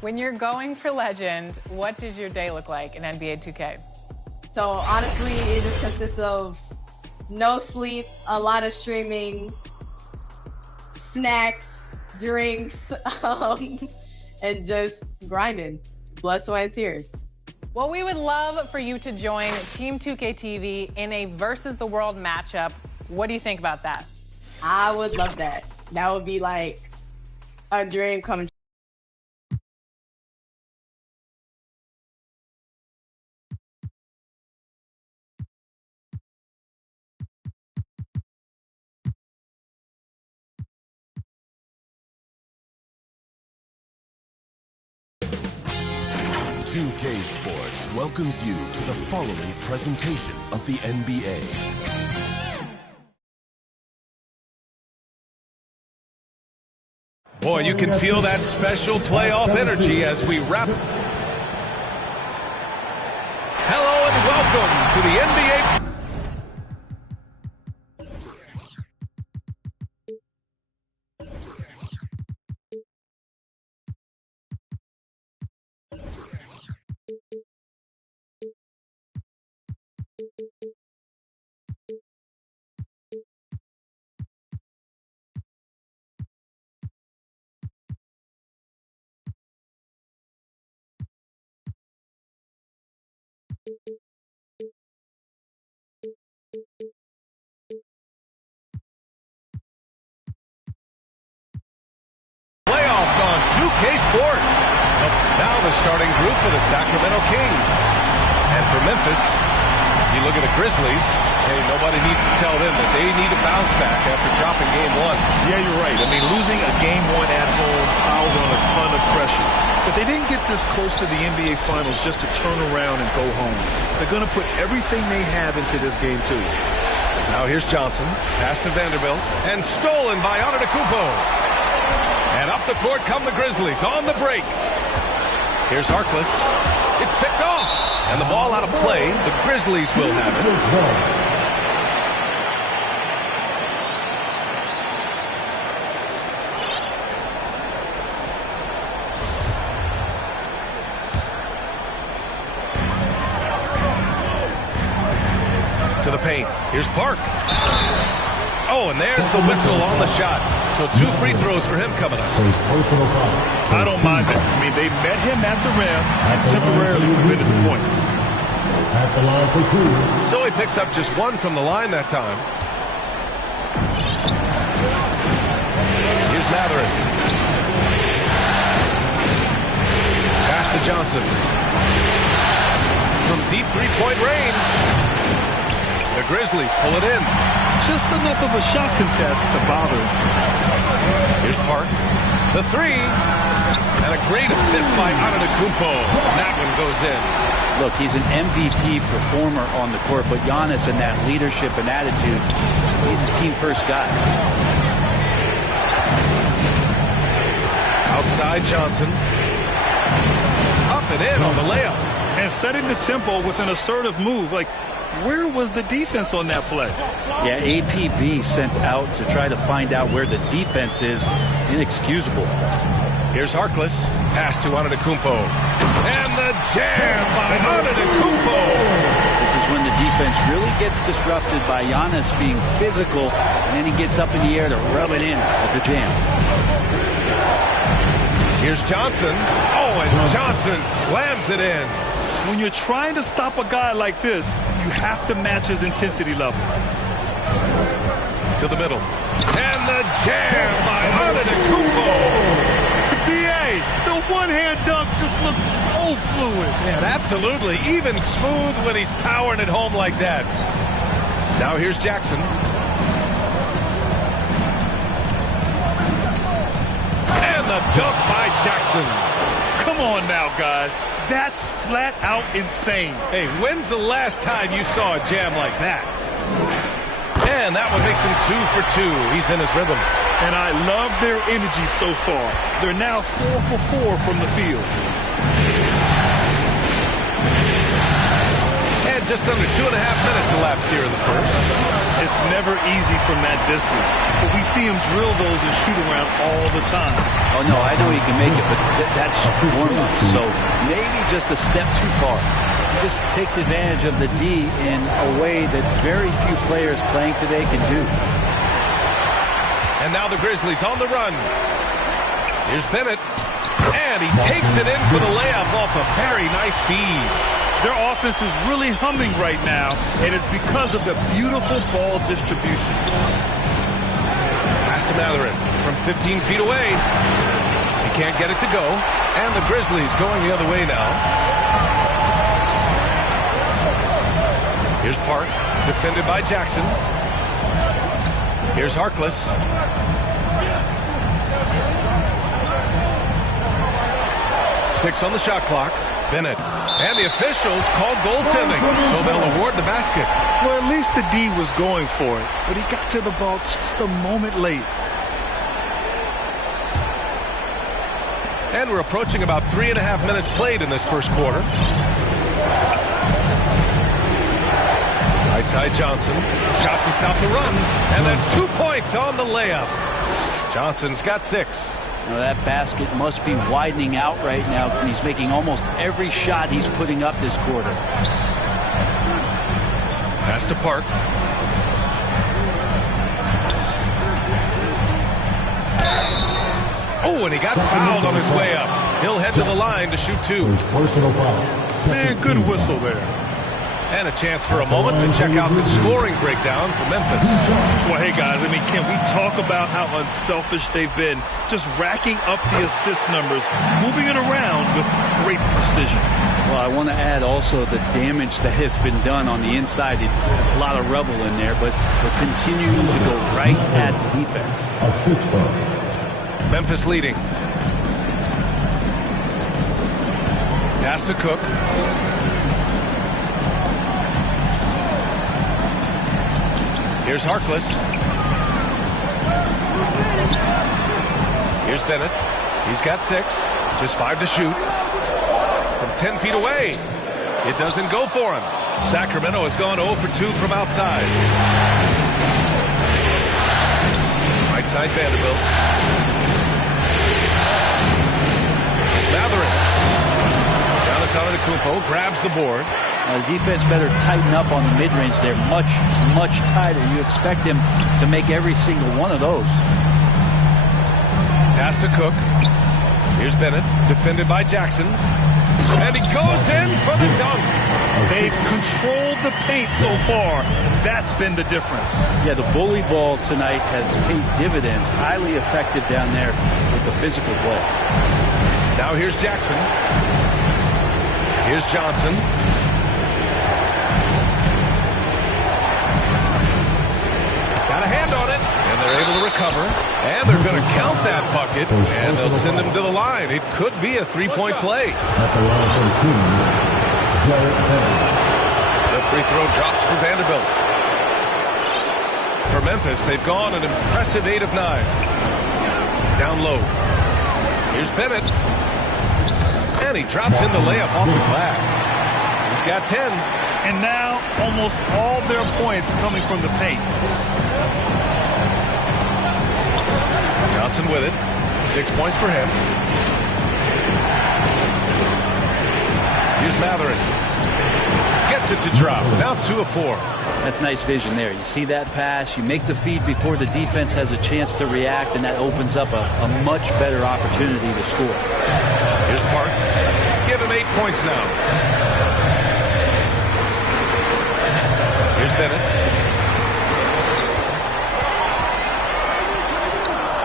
When you're going for legend, what does your day look like in NBA 2K? So honestly, it just consists of no sleep, a lot of streaming, snacks, drinks, and just grinding. Blood, sweat, and tears. Well, we would love for you to join Team 2K TV in a versus the world matchup. What do you think about that? I would love that. That would be like a dream come true. .2K Sports welcomes you to the following presentation of the NBA. Boy, you can feel that special playoff energy as we wrap. Hello and welcome to the NBA. Playoffs on 2K Sports. Now the starting group for the Sacramento Kings. And for Memphis, you look at the Grizzlies. Hey, nobody needs to tell them that they need to bounce back after dropping game one. Yeah, you're right. I mean, losing a game one at home piles on a ton of pressure. But they didn't get this close to the NBA Finals just to turn around and go home. They're going to put everything they have into this game, too. Now here's Johnson. Pass to Vanderbilt. And stolen by Antetokounmpo. And up the court come the Grizzlies on the break. Here's Harkless. It's picked off. And the ball out of play. The Grizzlies will have it. To the paint. Here's Park. Oh, and there's the whistle on the shot. So 2 free throws for him coming up. I don't mind that. I mean, they met him at the rim and temporarily prevented the points. At the line for 2. So he picks up just 1 from the line that time. Here's Matherin. Pass to Johnson. From deep three-point range. The Grizzlies pull it in. Just enough of a shot contest to bother him. Here's Park. The 3. And a great assist by Antetokounmpo. That one goes in. Look, he's an MVP performer on the court, but Giannis and that leadership and attitude, he's a team-first guy. Outside Johnson. Up and in on the layup. And setting the tempo with an assertive move. Like, where was the defense on that play? Yeah, APB sent out to try to find out where the defense is. Inexcusable. Here's Harkless. Pass to Antetokounmpo. And the jam by Antetokounmpo. This is when the defense really gets disrupted by Giannis being physical, and then he gets up in the air to rub it in at the jam. Here's Johnson. Oh, and Johnson slams it in. When you're trying to stop a guy like this, you have to match his intensity level. To the middle. And the jam by Antetokounmpo. BA, the one-hand dunk just looks so fluid. Yeah, absolutely. Even smooth when he's powering it home like that. Now here's Jackson. And the dunk by Jackson. Come on now, guys. That's flat out insane. Hey, when's the last time you saw a jam like that? And that one makes him 2 for 2. He's in his rhythm. And I love their energy so far. They're now 4 for 4 from the field. And just under 2.5 minutes elapsed here in the first. It's never easy from that distance, but we see him drill those and shoot around all the time. Oh, no, I know he can make it, but that's warm-up, so maybe just a step too far. He just takes advantage of the D in a way that very few players playing today can do. And now the Grizzlies on the run. Here's Bennett, and he takes it in for the layup off a very nice feed. Their offense is really humming right now, and it's because of the beautiful ball distribution. Pass to Matherin from 15 feet away. He can't get it to go, and the Grizzlies going the other way now. Here's Park, defended by Jackson. Here's Harkless. Six on the shot clock. Bennett. And the officials called goaltending, so they'll award the basket. Well, at least the D was going for it, but he got to the ball just a moment late. And we're approaching about 3.5 minutes played in this first quarter. Right side Johnson. Shot to stop the run. And that's 2 points on the layup. Johnson's got 6. Now that basket must be widening out right now, and he's making almost every shot he's putting up this quarter. Pass to Park. Oh, and he got fouled on his way up. He'll head to the line to shoot 2. Personal foul. Man, good whistle there. And a chance for a moment to check out the scoring breakdown for Memphis. Well, hey, guys, I mean, can we talk about how unselfish they've been? Just racking up the assist numbers, moving it around with great precision. Well, I want to add also the damage that has been done on the inside. It's a lot of rubble in there, but they're continuing to go right at the defense. Assist foul. Memphis leading. Pass to Cook. Here's Harkless. Here's Bennett. He's got 6. Just 5 to shoot. From 10 feet away. It doesn't go for him. Sacramento has gone 0 for 2 from outside. Right side Vanderbilt. Matherin. Giannis Antetokounmpo grabs the board. The defense better tighten up on the mid-range. They're much, much tighter. You expect him to make every single one of those. Pass to Cook. Here's Bennett, defended by Jackson. And he goes in for the dunk. They've controlled the paint so far. That's been the difference. Yeah, the bully ball tonight has paid dividends. Highly effective down there with the physical play. Now here's Jackson. Here's Johnson. Got a hand on it, and they're able to recover. And they're going to count that bucket, and they'll send him to the line. It could be a 3-point play. At the line for the Kings, Jarrett Henry. The free throw drops for Vanderbilt. For Memphis, they've gone an impressive 8 of 9. Down low. Here's Bennett. And he drops in the layup off the glass. He's got 10. And now almost all their points coming from the paint. Johnson with it. 6 points for him. Here's Matherin. Gets it to drop. Now 2 of 4. That's nice vision there. You see that pass, you make the feed before the defense has a chance to react, and that opens up a much better opportunity to score. Here's Park. Give him 8 points now. Here's Bennett.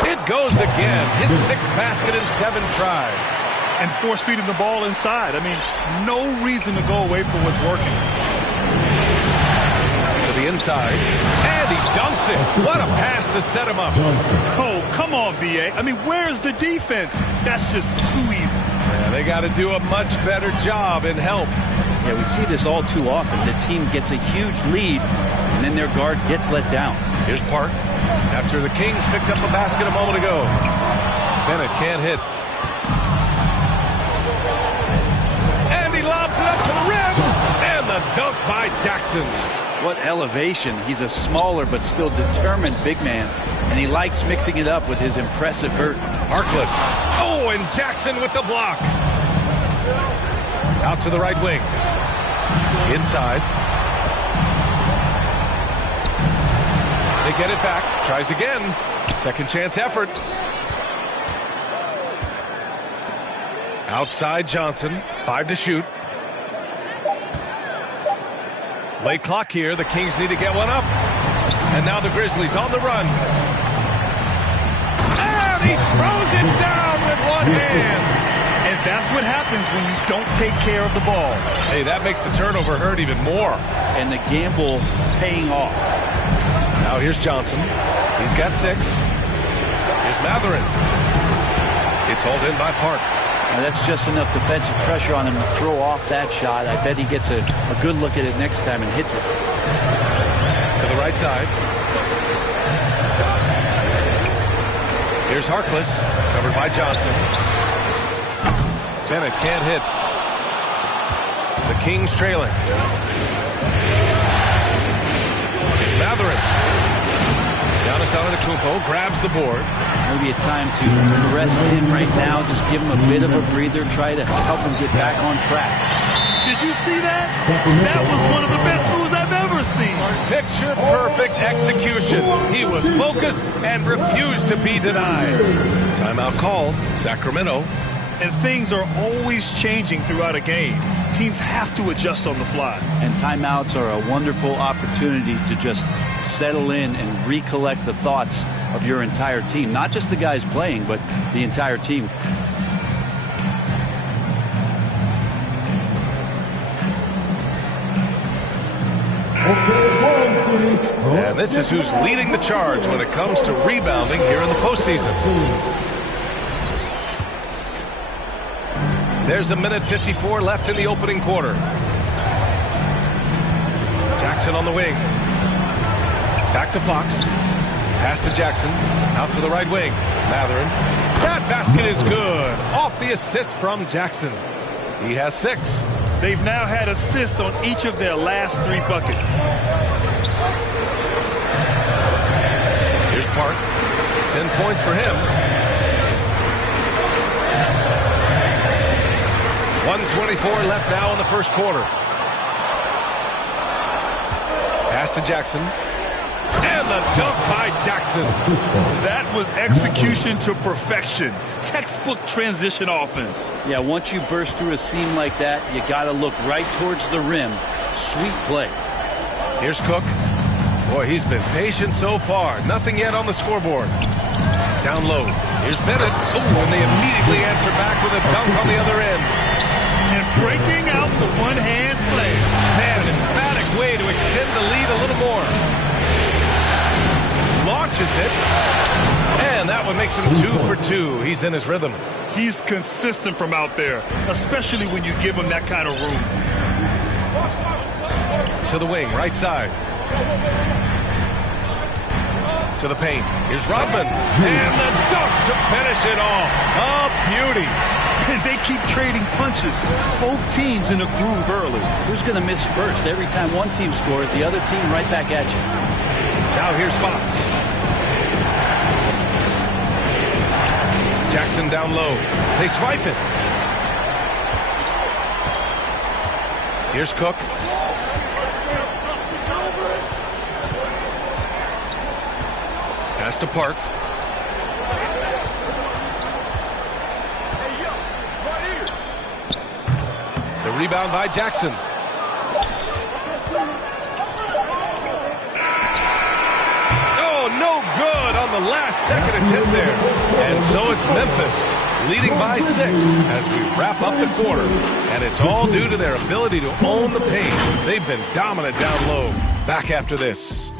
It goes again. His 6th basket in 7 tries. And force-feeding the ball inside. I mean, no reason to go away from what's working. To the inside. And he dunks it. What a pass to set him up. Oh, come on, B.A. I mean, where's the defense? That's just too easy. Yeah, they got to do a much better job in help. Yeah, we see this all too often. The team gets a huge lead, and then their guard gets let down. Here's Park. After the Kings picked up a basket a moment ago. Bennett can't hit. And he lobs it up to the rim. And the dunk by by Jackson. What elevation. He's a smaller but still determined big man, and he likes mixing it up with his impressive vert. Harkless. Oh, and Jackson with the block. Out to the right wing. Inside. They get it back. Tries again. Second chance effort. Outside Johnson. 5 to shoot. Late clock here. The Kings need to get one up. And now the Grizzlies on the run. And he throws it down with one hand. And that's what happens when you don't take care of the ball. Hey, that makes the turnover hurt even more. And the gamble paying off. Now here's Johnson. He's got 6. Here's Matherin. It's hauled in by Park. Now that's just enough defensive pressure on him to throw off that shot. I bet he gets a good look at it next time and hits it. To the right side. Here's Harkless, covered by Johnson. Bennett can't hit. The Kings trailing. It's Matherin. Giannis Antetokounmpo grabs the board. Maybe a time to rest him right now. Just give him a bit of a breather. Try to help him get back on track. Did you see that? That was one of the best moves I've ever seen. Picture perfect execution. He was focused and refused to be denied. Timeout call, Sacramento. And things are always changing throughout a game. Teams have to adjust on the fly. And timeouts are a wonderful opportunity to just settle in and recollect the thoughts of your entire team. Not just the guys playing, but the entire team. And this is who's leading the charge when it comes to rebounding here in the postseason. There's a minute 54 left in the opening quarter. Jackson on the wing. Back to Fox. Pass to Jackson. Out to the right wing. Matherin. That basket is good. Off the assist from Jackson. He has 6. They've now had assists on each of their last 3 buckets. Here's Park. 10 points for him. 1:24 left now in the first quarter. Pass to Jackson. And the dunk by Jackson. That was execution to perfection. Textbook transition offense. Yeah, once you burst through a seam like that, you got to look right towards the rim. Sweet play. Here's Cook. Boy, he's been patient so far. Nothing yet on the scoreboard. Down low. Here's Bennett. Oh, and they immediately answer back with a dunk on the other end. And breaking out the one-hand slam. Man, an emphatic way to extend the lead a little more. Launches it. And that one makes him 2 for 2. He's in his rhythm. He's consistent from out there, especially when you give him that kind of room. To the wing, right side. To the paint. Here's Rodman. And the dunk to finish it off. A beauty. And they keep trading punches. Both teams in a groove early. Who's going to miss first? Every time one team scores, the other team right back at you. Now here's Fox. Jackson down low. They swipe it. Here's Cook. Pass to Park. The rebound by Jackson. Oh, no good on the last second attempt there. And so it's Memphis leading by 6 as we wrap up the quarter. And it's all due to their ability to own the paint. They've been dominant down low. Back after this.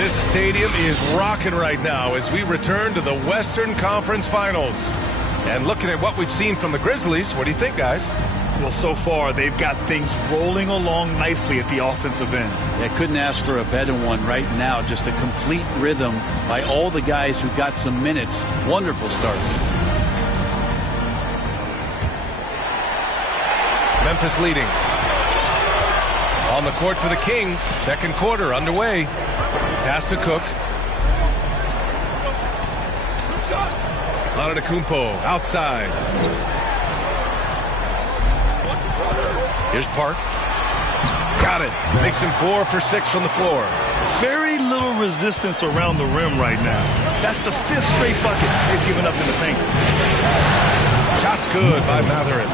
This stadium is rocking right now as we return to the Western Conference Finals. And looking at what we've seen from the Grizzlies, what do you think, guys? Well, so far, they've got things rolling along nicely at the offensive end. I couldn't ask for a better one right now. Just a complete rhythm by all the guys who got some minutes. Wonderful start. Memphis leading. On the court for the Kings. Second quarter underway. Pass to Cook. Antetokounmpo outside. Here's Park. Got it. Makes him 4 for 6 from the floor. Very little resistance around the rim right now. That's the 5th straight bucket they've given up in the paint. Shot's good by Matherin.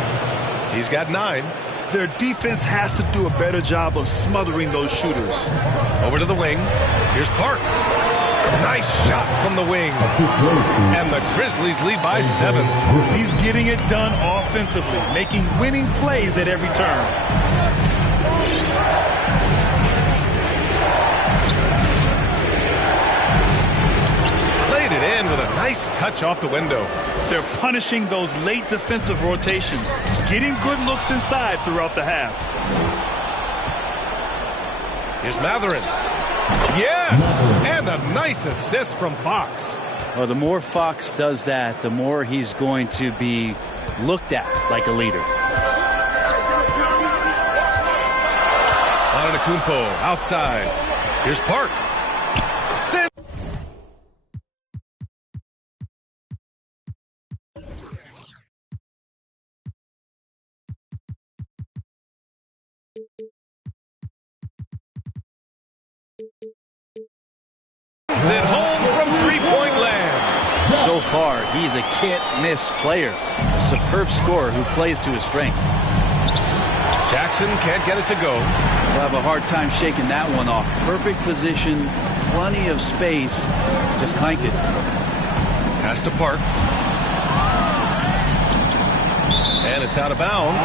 He's got 9. Their defense has to do a better job of smothering those shooters. Over to the wing. Here's Park. Nice shot from the wing. And the Grizzlies lead by 7. He's getting it done offensively, making winning plays at every turn. Played it in with a nice touch off the window. They're punishing those late defensive rotations, getting good looks inside throughout the half. Here's Matherin. Yes! And a nice assist from Fox. Well, the more Fox does that, the more he's going to be looked at like a leader. Antetokounmpo outside. Here's Park. Send. It home from three-point land. So far, he's a can't-miss player. A superb scorer who plays to his strength. Jackson can't get it to go. We'll have a hard time shaking that one off. Perfect position, plenty of space. Just clanked it. Pass to Park. And it's out of bounds.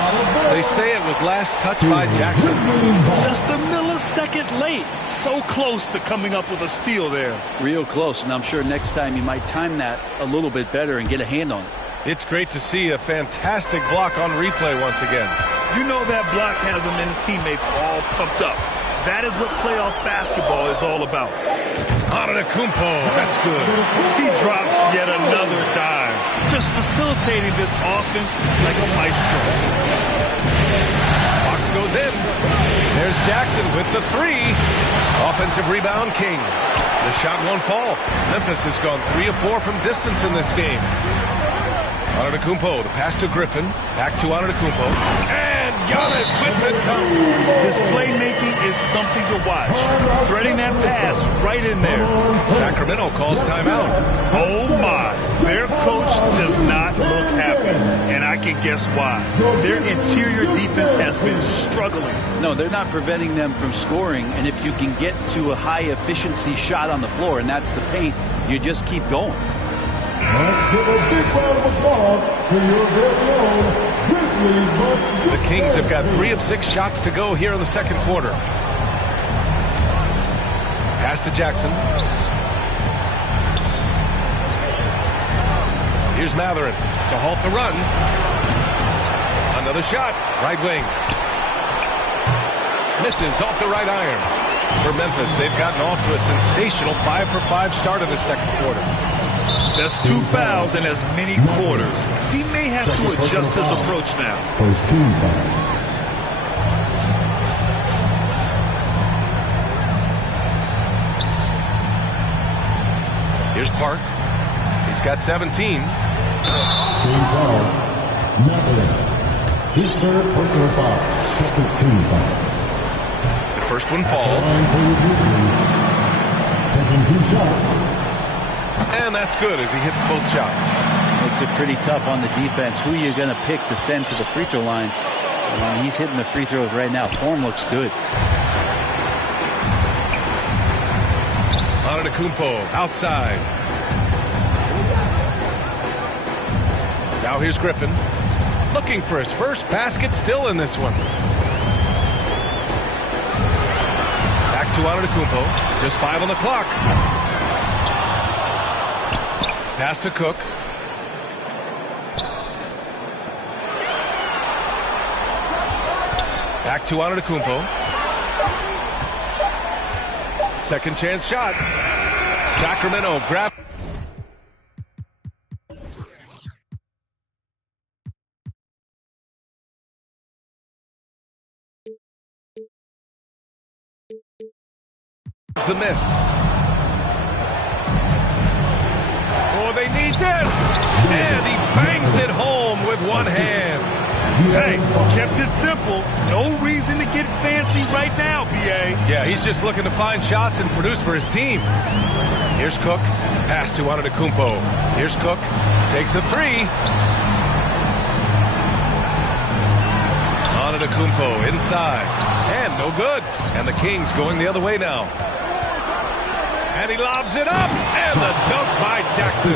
They say it was last touched by Jackson. Just a millisecond late. So close to coming up with a steal there. Real close, and I'm sure next time you might time that a little bit better and get a hand on it. It's great to see a fantastic block on replay once again. You know that block has him and his teammates all pumped up. That is what playoff basketball is all about. Antetokounmpo, that's good. He drops yet another dive, just facilitating this offense like a maestro. Fox goes in. There's Jackson with the 3. Offensive rebound, Kings. The shot won't fall. Memphis has gone 3 of 4 from distance in this game. Antetokounmpo, the pass to Griffin. Back to Antetokounmpo. And Giannis with the dunk. His playmaking is something to watch. Threading that pass right in there. Sacramento calls timeout. Oh my, their coach does not look happy, and I can guess why. Their interior defense has been struggling. No, they're not preventing them from scoring, and if you can get to a high efficiency shot on the floor, and that's the paint, you just keep going. Let's give a big round of applause to your very own Grizzlies. The Kings have got 3 of 6 shots to go here in the second quarter. Pass to Jackson. Here's Matherin to halt the run. Another shot. Right wing. Misses off the right iron. For Memphis, they've gotten off to a sensational 5 for 5 start in the second quarter. That's 2 fouls in as many quarters. He may have to adjust his approach now. First team foul. Here's Park. He's got 17. Team foul. Matherin. His third personal foul. Second team foul. The first one falls. Taking 2 shots. And that's good as he hits both shots. Makes it pretty tough on the defense. Who are you going to pick to send to the free throw line? I mean, he's hitting the free throws right now. Form looks good. Antetokounmpo outside. Now here's Griffin. Looking for his first basket, still in this one. Back Back to Antetokounmpo. Just 5 on the clock. Pass to Cook. Back to Antetokounmpo. Second chance shot. Sacramento grab. The miss. Oh, they need this. And he bangs it home with one hand. Hey, kept it simple. No reason to get fancy right now, B.A. Yeah, he's just looking to find shots and produce for his team. Here's Cook. Pass to Antetokounmpo. Here's Cook. Takes a three. Antetokounmpo inside. And no good. And the Kings going the other way now. And he lobs it up. And the dunk by Jackson.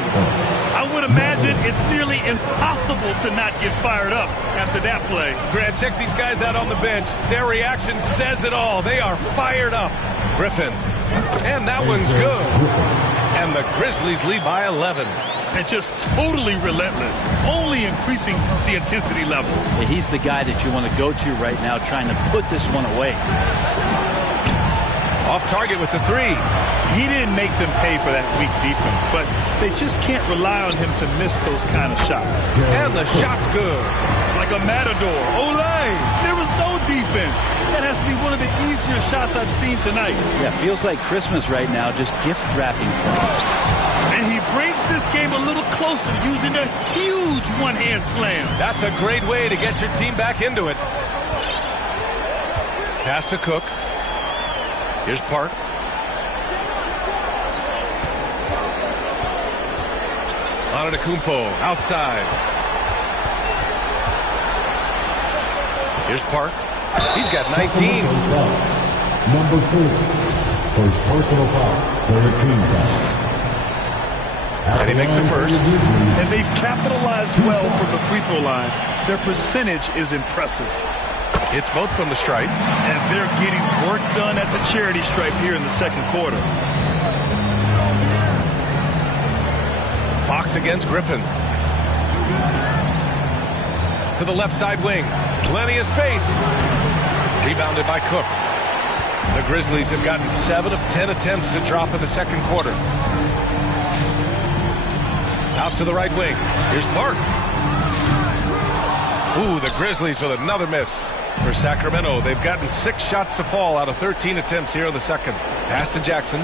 I would imagine it's nearly impossible to not get fired up after that play. Grant, check these guys out on the bench. Their reaction says it all. They are fired up. Griffin. And that one's good. And the Grizzlies lead by 11. And just totally relentless, only increasing the intensity level. Yeah, he's the guy that you want to go to right now, trying to put this one away. Off target with the three. He didn't make them pay for that weak defense, but they just can't rely on him to miss those kind of shots. And the shot's good. Like a matador. Olay! There was no defense. That has to be one of the easier shots I've seen tonight. Yeah, feels like Christmas right now, just gift wrapping points. And he brings this game a little closer using a huge one-hand slam. That's a great way to get your team back into it. Pass to Cook. Here's Park. Antetokounmpo outside. Here's Park. He's got 19. Number 4. First personal foul for the team foul. And he makes the first. And they've capitalized well from the free throw line. Their percentage is impressive. It's both from the stripe. And they're getting work done at the charity stripe here in the second quarter. Fox against Griffin. To the left side wing. Plenty of space. Rebounded by Cook. The Grizzlies have gotten 7 of 10 attempts to drop in the second quarter. Out to the right wing. Here's Park. Ooh, the Grizzlies with another miss. For Sacramento, they've gotten 6 shots to fall out of 13 attempts here in the second. Pass to Jackson.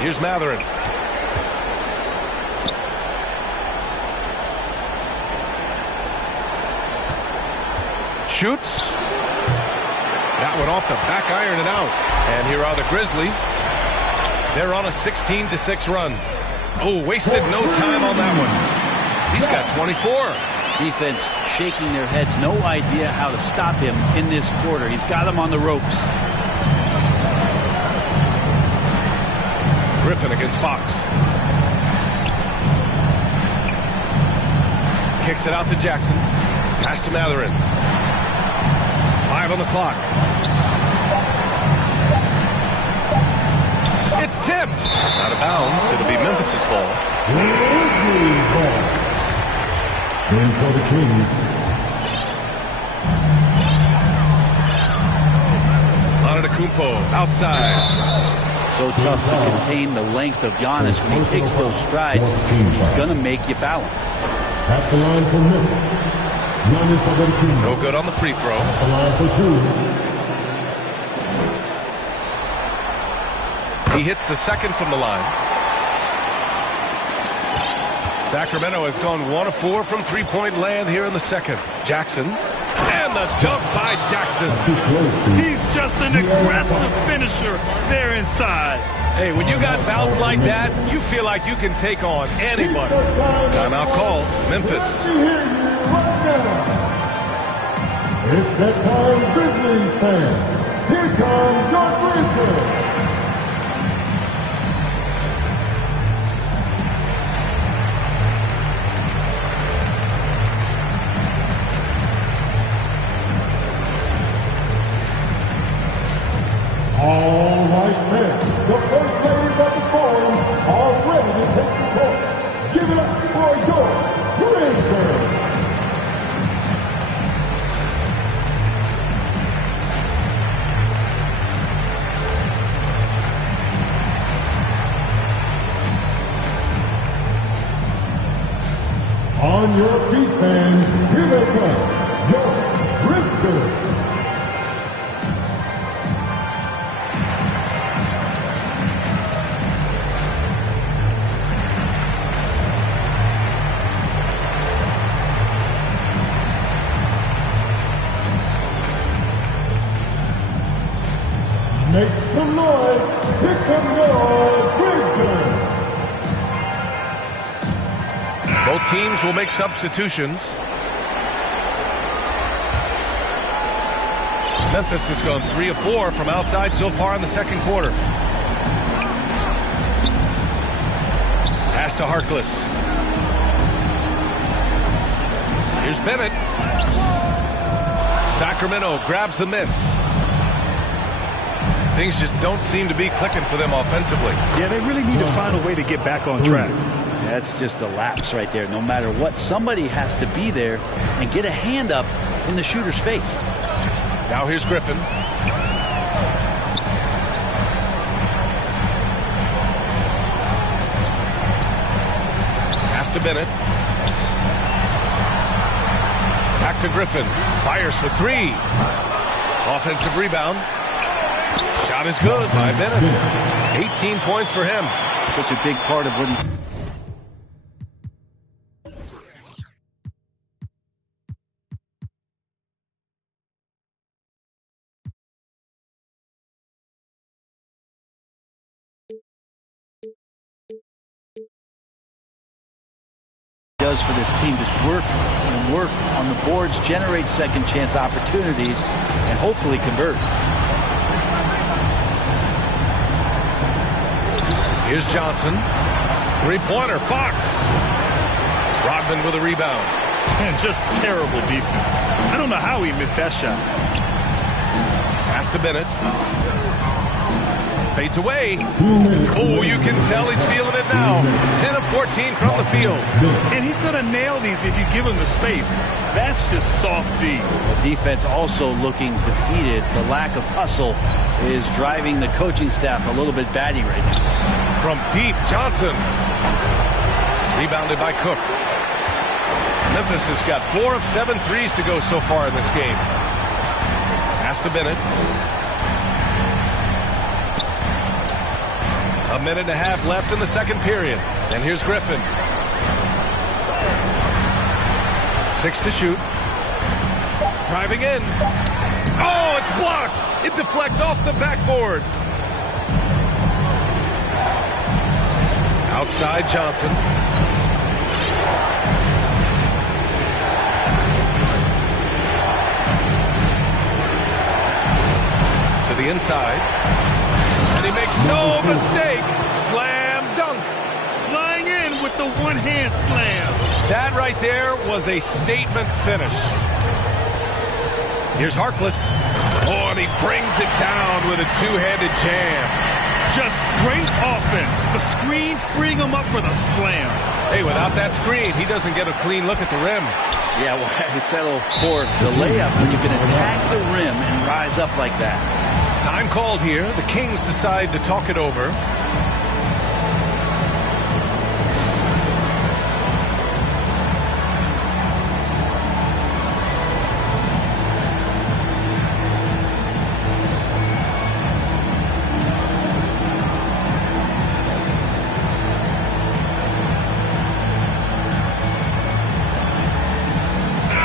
Here's Matherin. Shoots. That one off the back iron and out. And here are the Grizzlies. They're on a 16-6 run. Oh, wasted no time on that one. He's got 24. Defense shaking their heads. No idea how to stop him in this quarter. He's got him on the ropes. Griffin against Fox. Kicks it out to Jackson. Pass to Matherin. 5 on the clock. It's tipped. Out of bounds. It'll be Memphis's ball. In for the Kings. Antetokounmpo outside. So tough to contain the length of Giannis. When he takes those strides, he's going to make you foul him. At the line for Memphis. Giannis Antetokounmpo. No good on the free throw. At the line for 2. He hits the second from the line. Sacramento has gone 1 of 4 from three-point land here in the second. Jackson. And the dunk by Jackson. He's just an aggressive finisher there inside. Hey, when you got bounce like that, you feel like you can take on anybody. Timeout call, Memphis. It's that time, Grizzlies fans. Here comes your Grizzlies. All right, And the first ladies of the forum are ready to take the court. Give it up for your Brisbane. On your feet, fans, here they come, your Brisbane. Make some noise, here come your Brisbane. Both teams will make substitutions. Memphis has gone 3 of 4 from outside so far in the second quarter. Pass to Harkless. Here's Bennett. Sacramento grabs the miss. Things just don't seem to be clicking for them offensively. Yeah, they really need to find a way to get back on track. That's just a lapse right there. No matter what, somebody has to be there and get a hand up in the shooter's face. Now here's Griffin. Pass to Bennett. Back to Griffin. Fires for 3. Offensive rebound. Shot is good by Bennett. 18 points for him. Such a big part of what he does for this team. Just work and work on the boards, generate second chance opportunities, and hopefully convert. Here's Johnson. Three-pointer, Fox. Rodman with a rebound. And just terrible defense. I don't know how he missed that shot. Pass to Bennett. Fades away. Oh, you can tell he's feeling it now. 10 of 14 from the field. And he's going to nail these if you give him the space. That's just soft D. The defense also looking defeated. The lack of hustle is driving the coaching staff a little bit batty right now. From deep, Johnson. Rebounded by Cook. Memphis has got 4 of 7 threes to go so far in this game. Pass to Bennett. A minute and a half left in the second period. And here's Griffin. 6 to shoot. Driving in. Oh, it's blocked. It deflects off the backboard. Outside Johnson. To the inside. And he makes no mistake. Slam dunk. Flying in with the one-hand slam. That right there was a statement finish. Here's Harkless. Oh, and he brings it down with a two-handed jam. Just great offense. The screen freeing him up for the slam. Hey, without that screen, he doesn't get a clean look at the rim. Yeah, well, I settle for the layup when you can attack the rim and rise up like that. Time called here. The Kings decide to talk it over.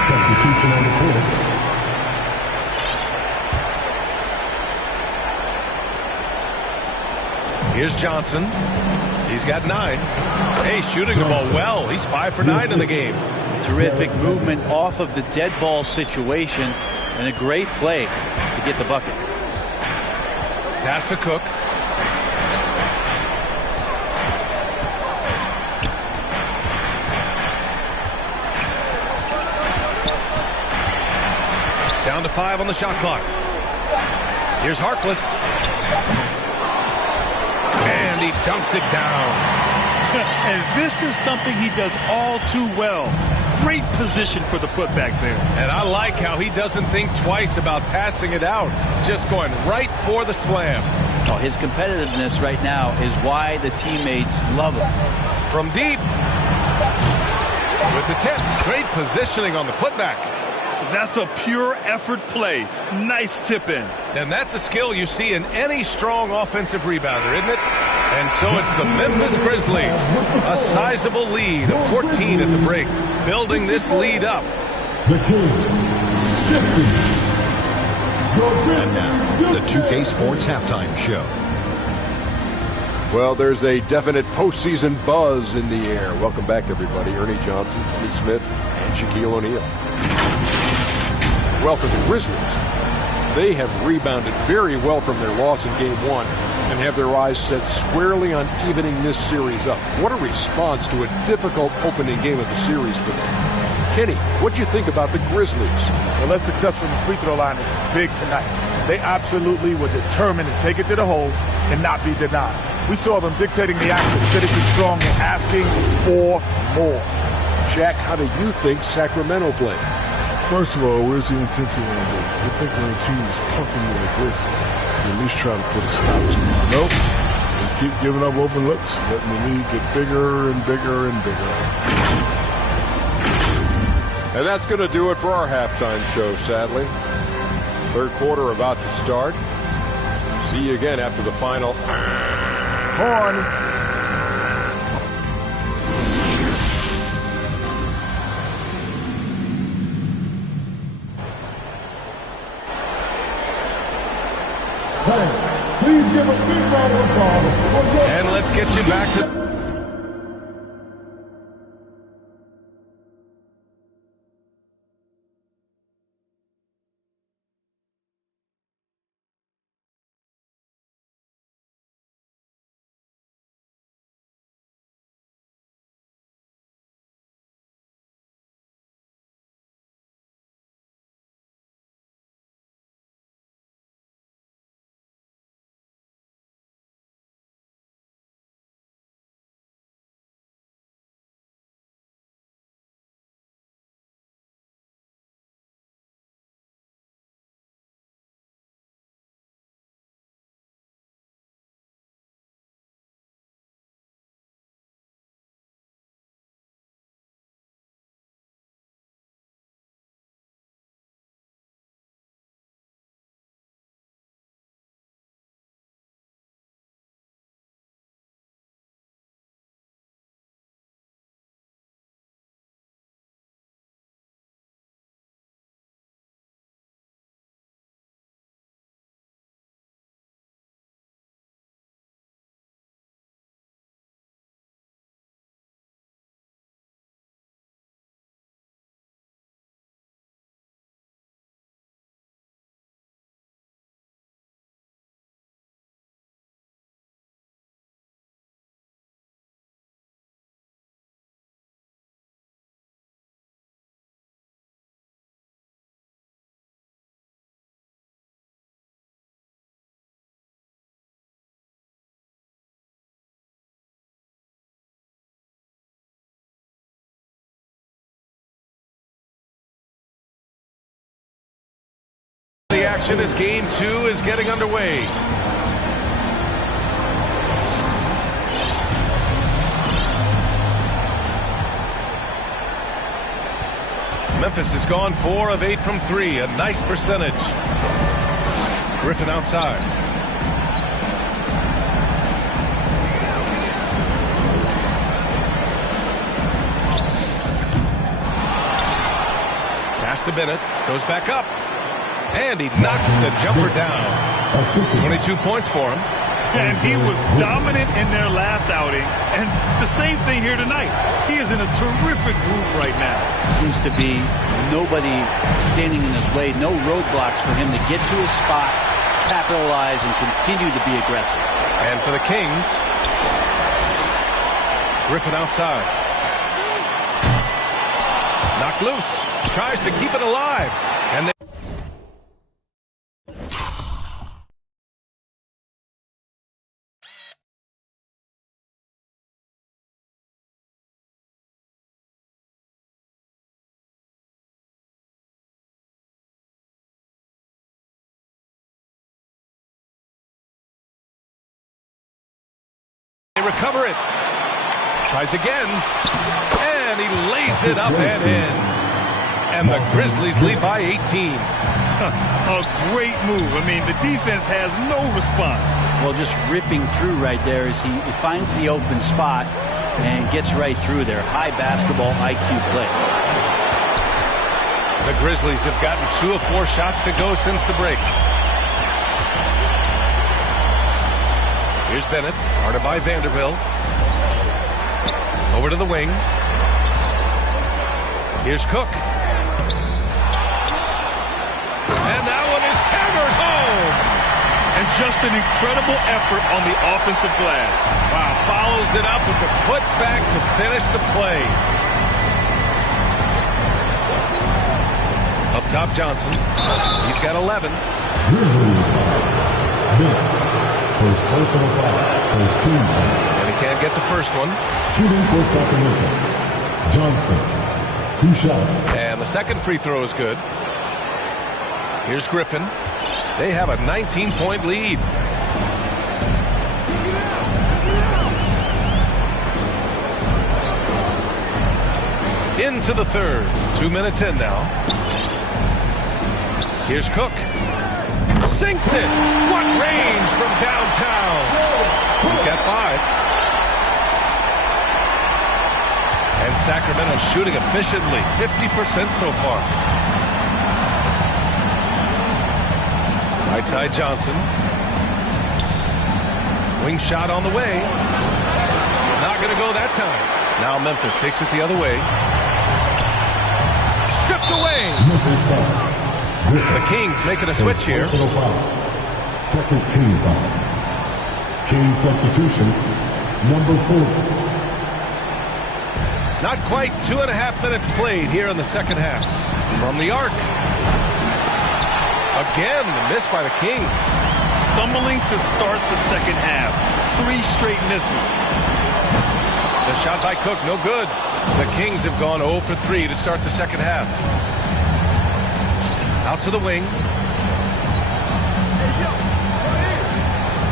Substitution on the court. Here's Johnson. He's got 9. Hey, shooting the ball well. He's 5 for 9 in the game. Terrific movement off of the dead ball situation and a great play to get the bucket. Pass to Cook. Down to 5 on the shot clock. Here's Harkless. he dunks it down. And this is something he does all too well. Great position for the putback there. And I like how he doesn't think twice about passing it out, just going right for the slam. Oh, his competitiveness right now is why the teammates love him. From deep. With the tip. Great positioning on the putback. That's a pure effort play. Nice tip in. And that's a skill you see in any strong offensive rebounder, isn't it? And so it's the Memphis Grizzlies. A sizable lead of 14 at the break. Building this lead up. The King. And now, the 2K Sports Halftime Show. Well, there's a definite postseason buzz in the air. Welcome back, everybody. Ernie Johnson, Kenny Smith, and Shaquille O'Neal. Well, for the Grizzlies, they have rebounded very well from their loss in Game 1 and have their eyes set squarely on evening this series up. What a response to a difficult opening game of the series for them. Kenny, what do you think about the Grizzlies? Well, their success from the free throw line is big tonight. They absolutely were determined to take it to the hole and not be denied. We saw them dictating the action, finishing strong and asking for more. Jack, how do you think Sacramento played? First of all, where's the intensity on it? I think when a team is pumping you like this, you at least try to put a stop to it. Nope. They keep giving up open looks, letting the lead get bigger and bigger and bigger. And that's going to do it for our halftime show, sadly. Third quarter about to start. See you again after the final. Horn. Please give a big round of applause. And let's get you back to... The action as Game 2 is getting underway. Memphis has gone 4 of 8 from 3, a nice percentage. Griffin outside. Pass to Bennett, goes back up. And he knocks the jumper down. 22 points for him. And he was dominant in their last outing. And the same thing here tonight. He is in a terrific groove right now. Seems to be nobody standing in his way, no roadblocks for him to get to his spot, capitalize, and continue to be aggressive. And for the Kings, Griffin outside. Knocked loose. Tries to keep it alive. And they cover it. Tries again. And he lays it up and in. And the Grizzlies lead by 18. A great move. I mean, the defense has no response. Well, just ripping through right there as he finds the open spot and gets right through there. High basketball IQ play. The Grizzlies have gotten 2 of 4 shots to go since the break. Here's Bennett, guarded by Vanderbilt. Over to the wing. Here's Cook. And that one is hammered home. And just an incredible effort on the offensive glass. Wow, follows it up with the putback to finish the play. Up top, Johnson. He's got 11. First personal foul. First team foul. And he can't get the first one. Shooting for Sacramento. Johnson. 2 shots. And the second free throw is good. Here's Griffin. They have a 19-point lead. Into the third. 2 minutes in now. Here's Cook. Sinks it. What range from downtown. He's got 5. And Sacramento shooting efficiently. 50% so far. Right side Johnson. Wing shot on the way. Not going to go that time. Now Memphis takes it the other way. Stripped away. The Kings making a switch here. Second team foul. Kings substitution, number 4. Not quite 2.5 minutes played here in the second half. From the arc. Again, the miss by the Kings. Stumbling to start the second half. 3 straight misses. The shot by Cook, no good. The Kings have gone 0 for 3 to start the second half. Out to the wing.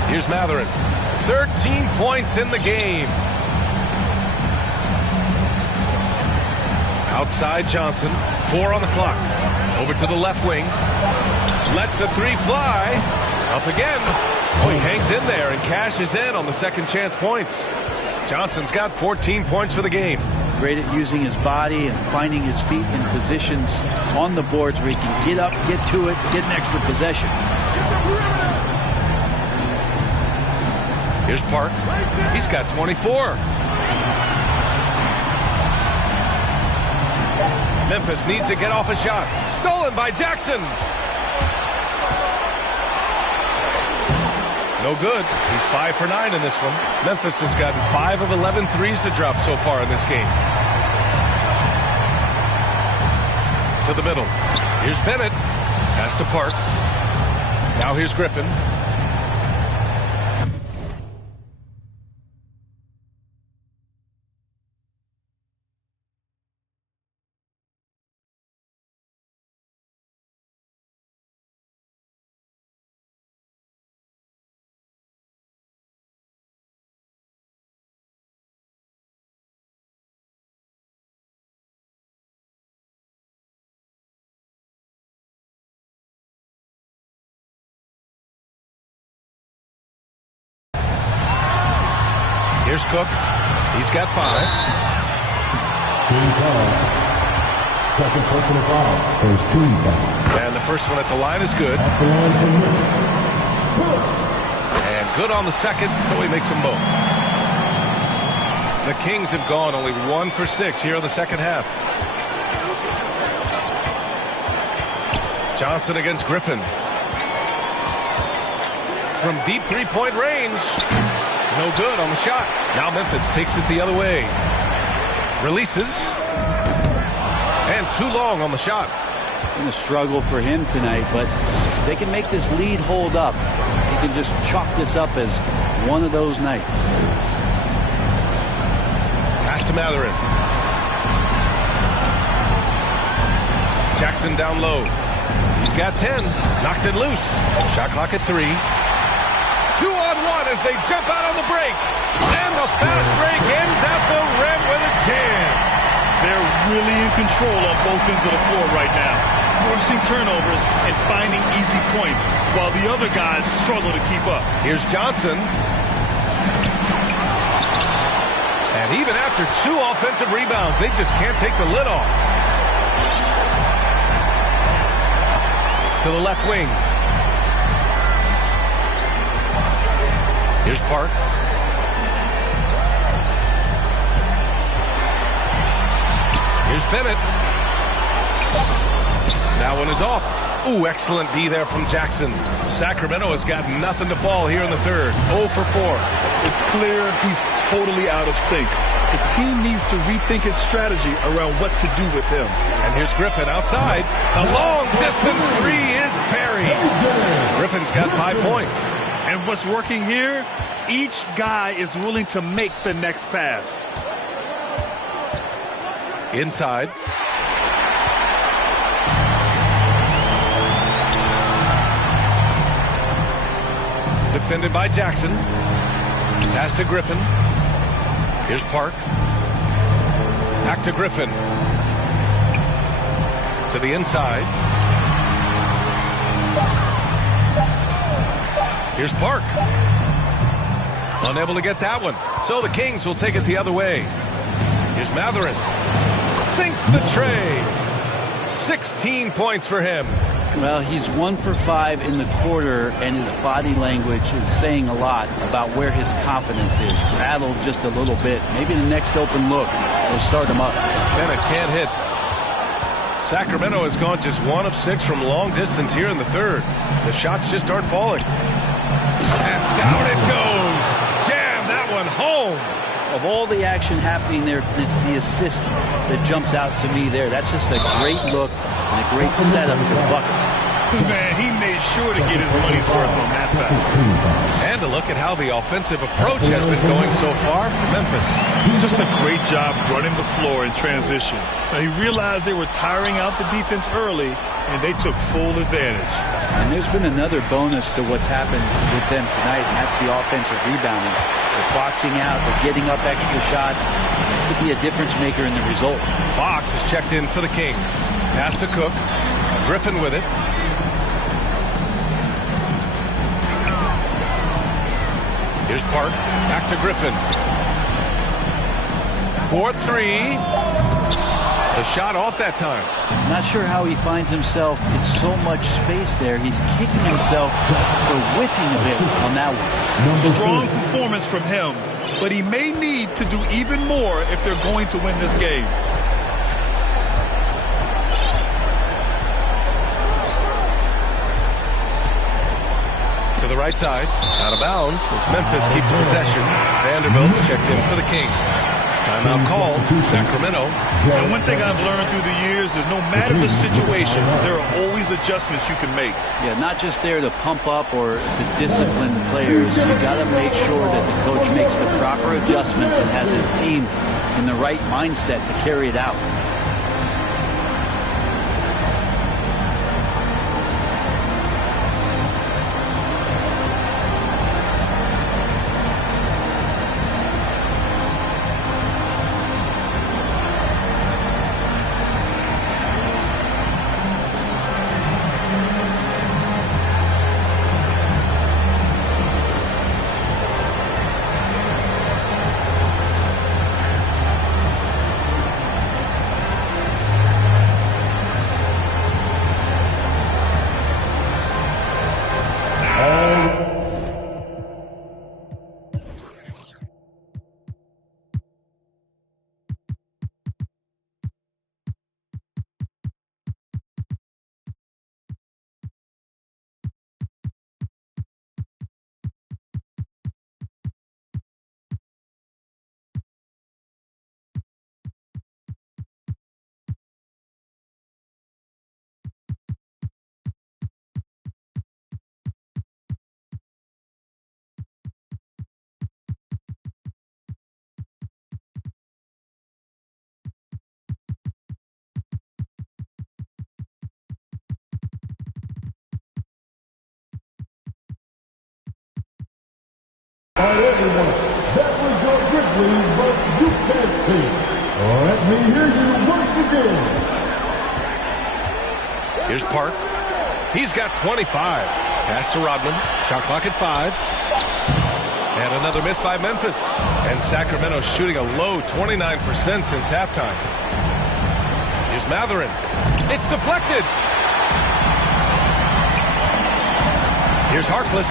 Here's Matherin. 13 points in the game. Outside Johnson. 4 on the clock. Over to the left wing. Lets the 3 fly. Up again. Oh, he hangs in there and cashes in on the second chance points. Johnson's got 14 points for the game. Great at using his body and finding his feet in positions on the boards where he can get up, get to it, get an extra possession. Here's Park. He's got 24. Memphis needs to get off a shot. Stolen by Jackson. No good. He's 5 for 9 in this one. Memphis has gotten 5 of 11 threes to drop so far in this game. To the middle. Here's Bennett. Pass to Park. Now here's Griffin. Here's Cook. He's got 5. Team foul. Second personal foul. First team foul. And the first one at the line is good. At the line for Memphis. And good on the second, so he makes them both. The Kings have gone only 1 for 6 here in the second half. Johnson against Griffin. From deep 3-point range. No good on the shot. Now Memphis takes it the other way. Releases. And too long on the shot. Been a struggle for him tonight, but if they can make this lead hold up, he can just chalk this up as one of those nights. Pass to Matherin. Jackson down low. He's got 10. Knocks it loose. Shot clock at 3. 2-on-1 as they jump out on the break. And the fast break ends at the rim with a jam. They're really in control on both ends of the floor right now, forcing turnovers and finding easy points while the other guys struggle to keep up. Here's Johnson. And even after 2 offensive rebounds, they just can't take the lid off. To the left wing. Here's Park. Here's Bennett. That one is off. Ooh, excellent D there from Jackson. Sacramento has got nothing to fall here in the third. 0 for 4. It's clear he's totally out of sync. The team needs to rethink its strategy around what to do with him. And here's Griffin outside. The long distance 3 is buried. Griffin's got 5 points. And what's working here? Each guy is willing to make the next pass. Inside. Defended by Jackson. Pass to Griffin. Here's Park. Back to Griffin. To the inside. Here's Park. Unable to get that one. So the Kings will take it the other way. Here's Matherin. Sinks the tray. 16 points for him. Well, he's 1 for 5 in the quarter, and his body language is saying a lot about where his confidence is. Rattled just a little bit. Maybe the next open look will start him up. Bennett can't hit. Sacramento has gone just 1 of 6 from long distance here in the third. The shots just aren't falling. And down it goes. Jam that one home. Of all the action happening there, it's the assist that jumps out to me there. That's just a great look and a great setup for the bucket. Man, he made sure to get his money's worth on that side. And a look at how the offensive approach has been going so far for Memphis. Just a great job running the floor in transition. Now, he realized they were tiring out the defense early, and they took full advantage. And there's been another bonus to what's happened with them tonight, and that's the offensive rebounding. They're boxing out, they're getting up extra shots. It could be a difference maker in the result. Fox is checked in for the Kings. Pass to Cook. Griffin with it. Here's Park. Back to Griffin. 4-3. The shot off that time. Not sure how he finds himself in so much space there. He's kicking himself for whiffing a bit on that one. Strong performance from him, but he may need to do even more if they're going to win this game. To the right side, out of bounds as Memphis keeps possession. Vanderbilt checked in for the Kings. Timeout called, Sacramento. And one thing I've learned through the years is no matter the situation, there are always adjustments you can make. Yeah, not just there to pump up or to discipline players. You got to make sure that the coach makes the proper adjustments and has his team in the right mindset to carry it out. versus UK team. Let me hear you once again. Here's Park. He's got 25. Pass to Rodman. Shot clock at 5. And another miss by Memphis. And Sacramento shooting a low 29% since halftime. Here's Matherin. It's deflected. Here's Harkless.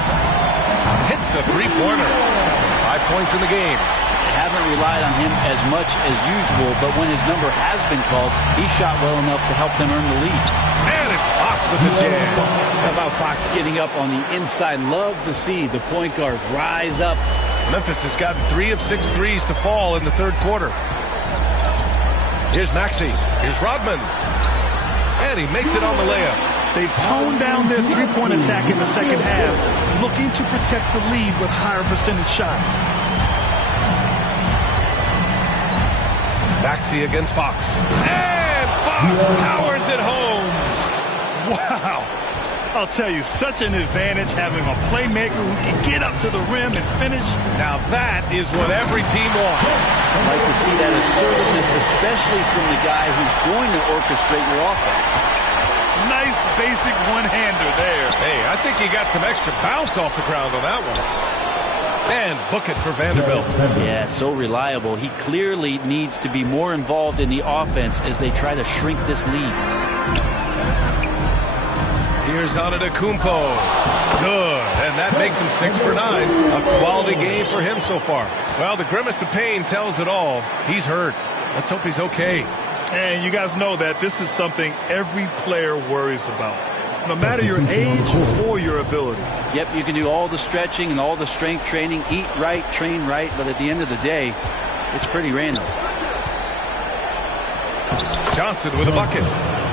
Hits a three-pointer. 5 points in the game. They haven't relied on him as much as usual, but when his number has been called, he shot well enough to help them earn the lead. And it's Fox with the jam. How about Fox getting up on the inside? Love to see the point guard rise up. Memphis has gotten 3 of 6 threes to fall in the third quarter. Here's Maxey. Here's Rodman. And he makes it on the layup. They've toned down their three-point attack in the second half, looking to protect the lead with higher percentage shots. Maxey against Fox. And Fox powers it home. Wow. I'll tell you, such an advantage having a playmaker who can get up to the rim and finish. Now that is what every team wants. I'd like to see that assertiveness, especially from the guy who's going to orchestrate your offense. Nice basic one-hander there. Hey, I think he got some extra bounce off the ground on that one. And book it for Vanderbilt. Yeah, so reliable. He clearly needs to be more involved in the offense as they try to shrink this lead. Here's Antetokounmpo. Good. And that makes him 6 for 9. A quality game for him so far. Well, the grimace of pain tells it all. He's hurt. Let's hope he's okay. And you guys know that this is something every player worries about, no matter your age or your ability. Yep, you can do all the stretching and all the strength training, eat right, train right, but at the end of the day, it's pretty random. Johnson with a bucket.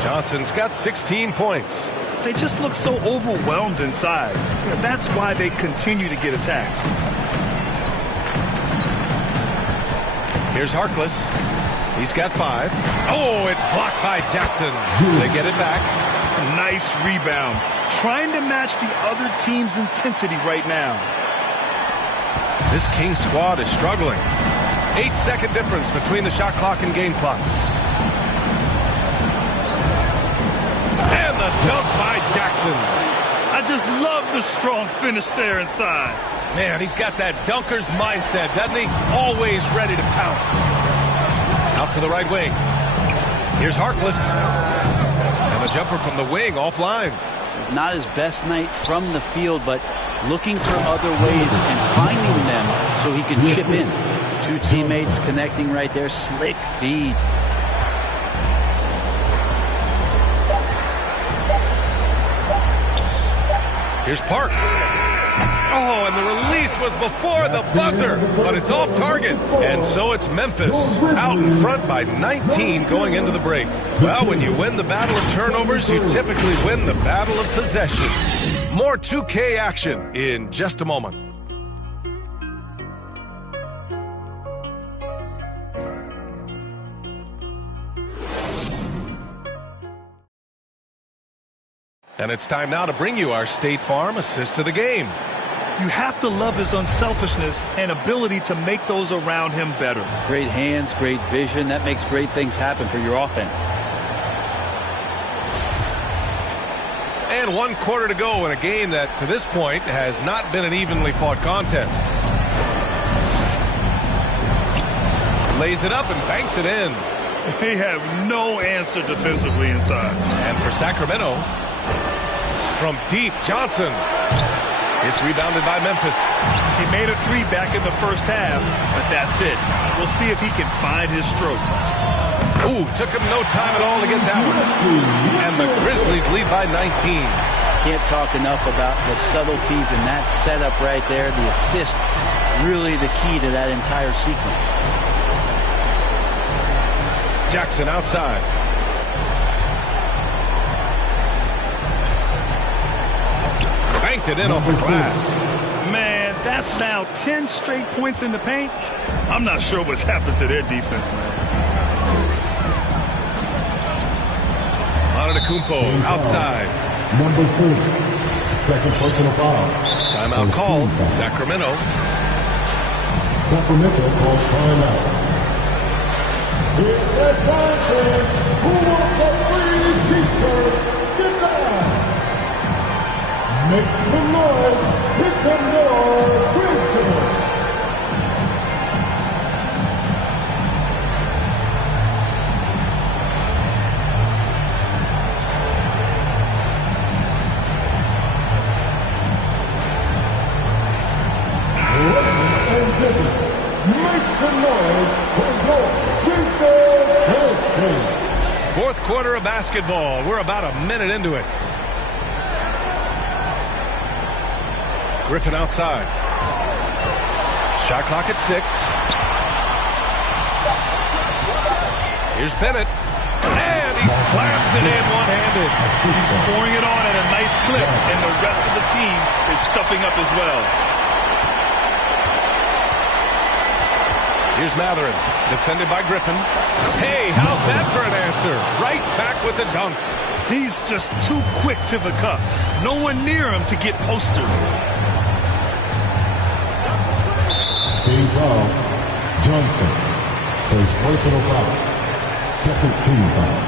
Johnson's got 16 points. They just look so overwhelmed inside. That's why they continue to get attacked. Here's Harkless. He's got 5. Oh, it's blocked by Jackson. They get it back. Nice rebound. Trying to match the other team's intensity right now. This Kings squad is struggling. 8-second difference between the shot clock and game clock. And the dunk by Jackson. I just love the strong finish there inside. Man, he's got that dunker's mindset, doesn't he? Always ready to pounce. Out to the right wing. Here's Harkless. And the jumper from the wing offline. It's not his best night from the field, but looking for other ways and finding them so he can chip in. 2 teammates connecting right there. Slick feed. Here's Park. Oh, and the release was before the buzzer, but it's off target. And so it's Memphis out in front by 19 going into the break. Well, when you win the battle of turnovers, you typically win the battle of possession. More 2K action in just a moment. And it's time now to bring you our State Farm assist to the game. You have to love his unselfishness and ability to make those around him better. Great hands, great vision. That makes great things happen for your offense. And 1 quarter to go in a game that, to this point, has not been an evenly fought contest. Lays it up and banks it in. They have no answer defensively inside. And for Sacramento, from deep, Johnson. It's rebounded by Memphis. He made a 3 back in the first half, but that's it. We'll see if he can find his stroke. Ooh, took him no time at all to get that one. And the Grizzlies lead by 19. Can't talk enough about the subtleties in that setup right there. The assist, really the key to that entire sequence. Jackson outside. Banked it in off the glass. Man, that's now 10 straight points in the paint. I'm not sure what's happened to their defense, man. Antetokounmpo outside. Number 3, second personal foul. Timeout called. Sacramento. Sacramento calls timeout. It's that time fans. Who wants a free t-shirt? Get down. Make some noise. Hit some noise. Wisdom. Fourth quarter of basketball. We're about a minute into it. Griffin outside. Shot clock at 6. Here's Bennett. And he slams it in one-handed. He's pouring it on at a nice clip, and the rest of the team is stepping up as well. Here's Matherin, defended by Griffin. Hey, how's that for an answer? Right back with the dunk. He's just too quick to the cup. No one near him to get postered. Team foul. Johnson. First personal foul. Second team foul.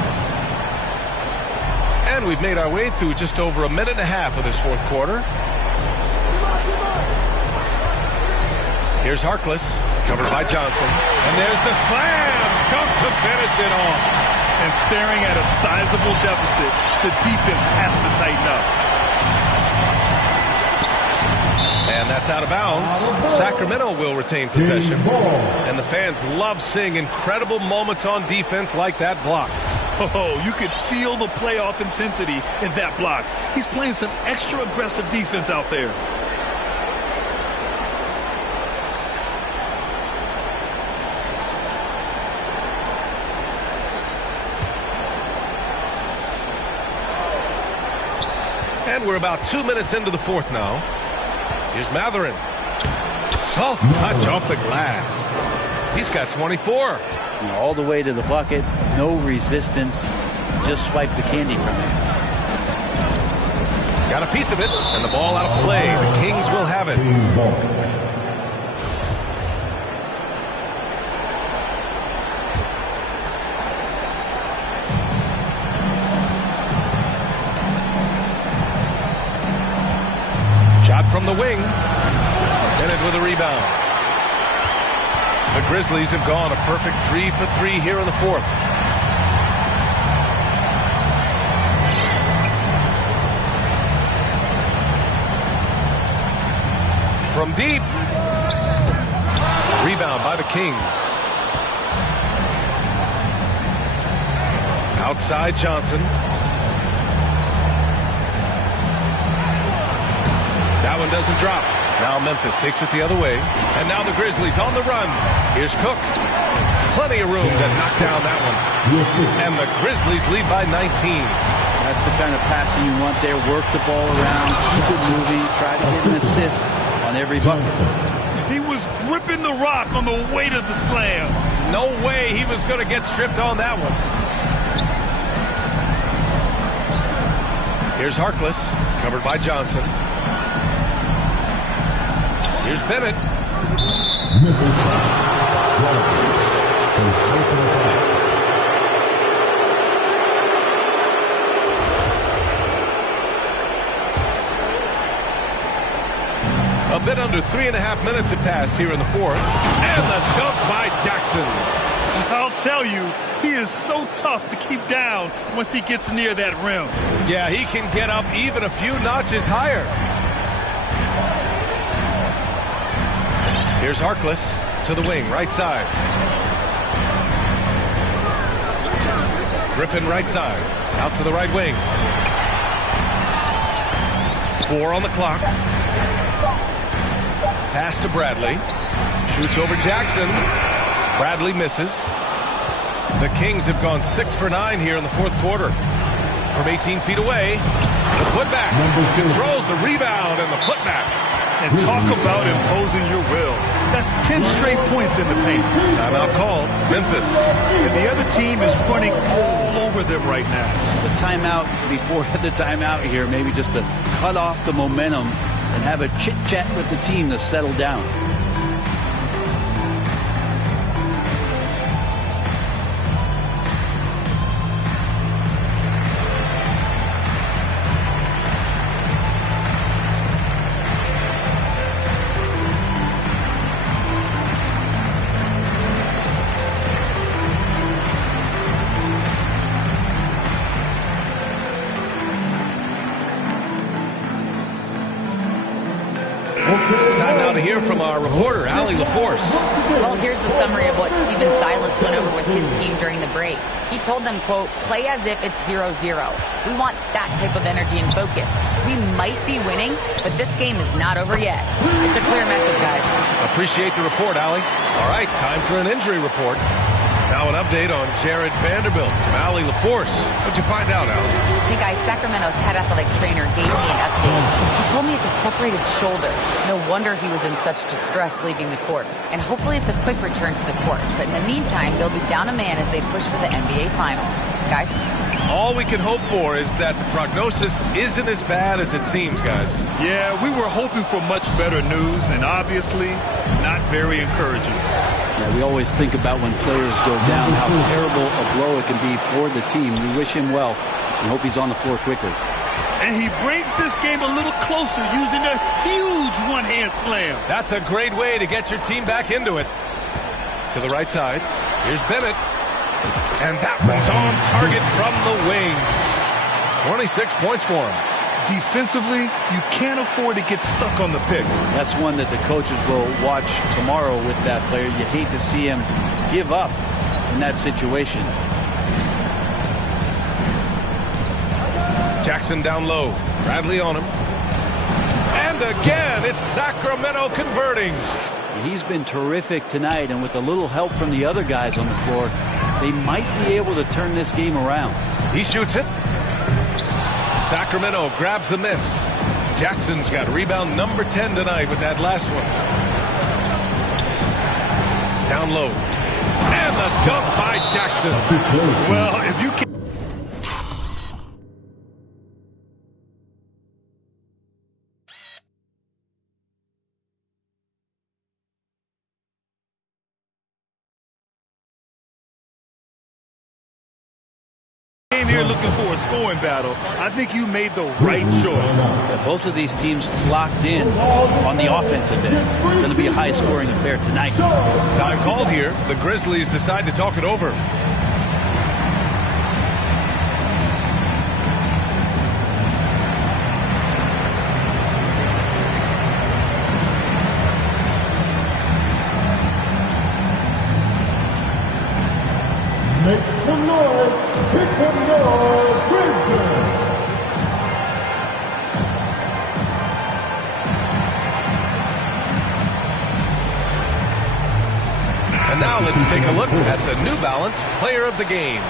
And we've made our way through just over a minute and a half of this fourth quarter. Here's Harkless, covered by Johnson. And there's the slam dunk to finish it off. And staring at a sizable deficit, the defense has to tighten up. And that's out of bounds. Sacramento will retain possession. And the fans love seeing incredible moments on defense like that block. Oh, you could feel the playoff intensity in that block. He's playing some extra aggressive defense out there. And we're about 2 minutes into the fourth now. Here's Matherin. Soft touch off the glass. He's got 24. All the way to the bucket. No resistance. Just swipe the candy from it. Got a piece of it. And the ball out of play. The Kings will have it. From the wing. Bennett with a rebound. The Grizzlies have gone a perfect 3 for 3 here in the fourth. From deep. Rebound by the Kings. Outside Johnson. That one doesn't drop. Now Memphis takes it the other way. And now the Grizzlies on the run. Here's Cook. Plenty of room to knock down that one. And the Grizzlies lead by 19. That's the kind of passing you want there. Work the ball around. Keep it moving. Try to get an assist on every bucket. He was gripping the rock on the weight of the slam. No way he was going to get stripped on that one. Here's Harkless. Covered by Johnson. Here's Bennett. A bit under 3.5 minutes had passed here in the fourth. And the dunk by Jackson. I'll tell you, he is so tough to keep down once he gets near that rim. Yeah, he can get up even a few notches higher. Here's Harkless to the wing, right side. Griffin right side, out to the right wing. 4 on the clock. Pass to Bradley. Shoots over Jackson. Bradley misses. The Kings have gone 6 for 9 here in the fourth quarter. From 18 feet away, the putback. Controls the rebound and the putback. And talk about imposing your will. That's 10 straight points in the paint. Timeout called. Memphis. And the other team is running all over them right now. The timeout before the timeout here, maybe just to cut off the momentum and have a chit-chat with the team to settle down. to hear from our reporter, Allie LaForce. Well, here's the summary of what Steven Silas went over with his team during the break. He told them, quote, play as if it's 0-0. We want that type of energy and focus. We might be winning, but this game is not over yet. It's a clear message, guys. Appreciate the report, Allie. All right, time for an injury report. Now an update on Jared Vanderbilt from Allie LaForce. What'd you find out, Allie? Hey, guys, Sacramento's head athletic trainer gave me an update. He told me it's a separated shoulder. No wonder he was in such distress leaving the court. And hopefully it's a quick return to the court. But in the meantime, they'll be down a man as they push for the NBA Finals. Guys? All we can hope for is that the prognosis isn't as bad as it seems, guys. Yeah, we were hoping for much better news, and obviously not very encouraging. Yeah, we always think about when players go down, how terrible a blow it can be for the team. We wish him well and hope he's on the floor quickly. And he brings this game a little closer using a huge one-hand slam. That's a great way to get your team back into it. To the right side, here's Bennett. And that one's on target from the wing. 26 points for him. Defensively, you can't afford to get stuck on the pick. That's one that the coaches will watch tomorrow with that player. You hate to see him give up in that situation. Jackson down low. Bradley on him. And again, it's Sacramento converting. He's been terrific tonight, and with a little help from the other guys on the floor, they might be able to turn this game around. He shoots it. Sacramento grabs the miss. Jackson's got rebound number 10 tonight with that last one. Down low. And the dunk by Jackson. Well, if you can... Here looking for a scoring battle. I think you made the right choice. Yeah, both of these teams locked in on the offensive end. Going to be a high-scoring affair tonight. Time called here. The Grizzlies decide to talk it over. Make some noise. Pick them noise. Grizzlies. And now let's take a look at the New Balance Player of the Game.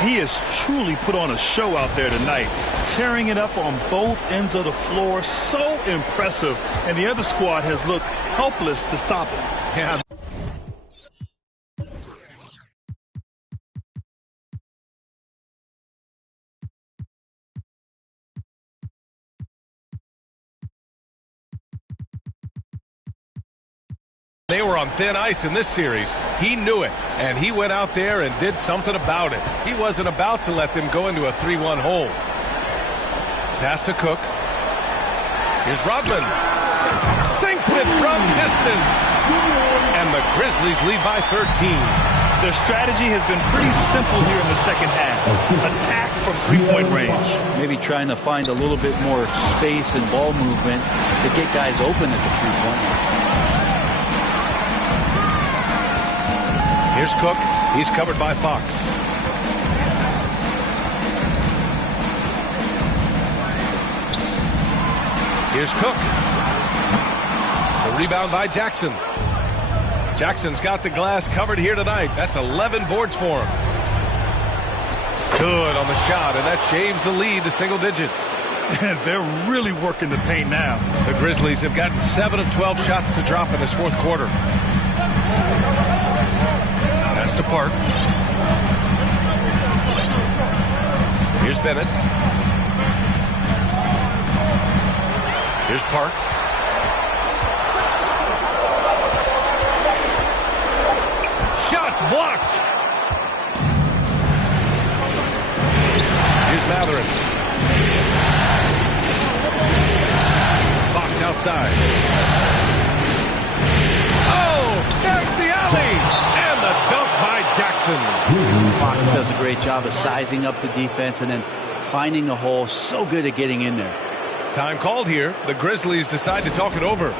He has truly put on a show out there tonight, tearing it up on both ends of the floor. So impressive. And the other squad has looked helpless to stop him. Yeah. They were on thin ice in this series. He knew it, and he went out there and did something about it. He wasn't about to let them go into a 3-1 hole. Pass to Cook. Here's Rodman. Sinks it from distance. And the Grizzlies lead by 13. Their strategy has been pretty simple here in the second half. Attack from three-point range. Maybe trying to find a little bit more space and ball movement to get guys open at the three-point line. Here's Cook. He's covered by Fox. Here's Cook. The rebound by Jackson. Jackson's got the glass covered here tonight. That's 11 boards for him. Good on the shot, and that shaves the lead to single digits. They're really working the paint now. The Grizzlies have gotten 7 of 12 shots to drop in this fourth quarter. Pass to Park. Here's Bennett. Here's Park. Shots blocked. Here's Matherin. Fox outside. Oh, there's the alley. And the dunk by Jackson. Fox does a great job of sizing up the defense and then finding the hole. So good at getting in there. Time called here. The Grizzlies decide to talk it over.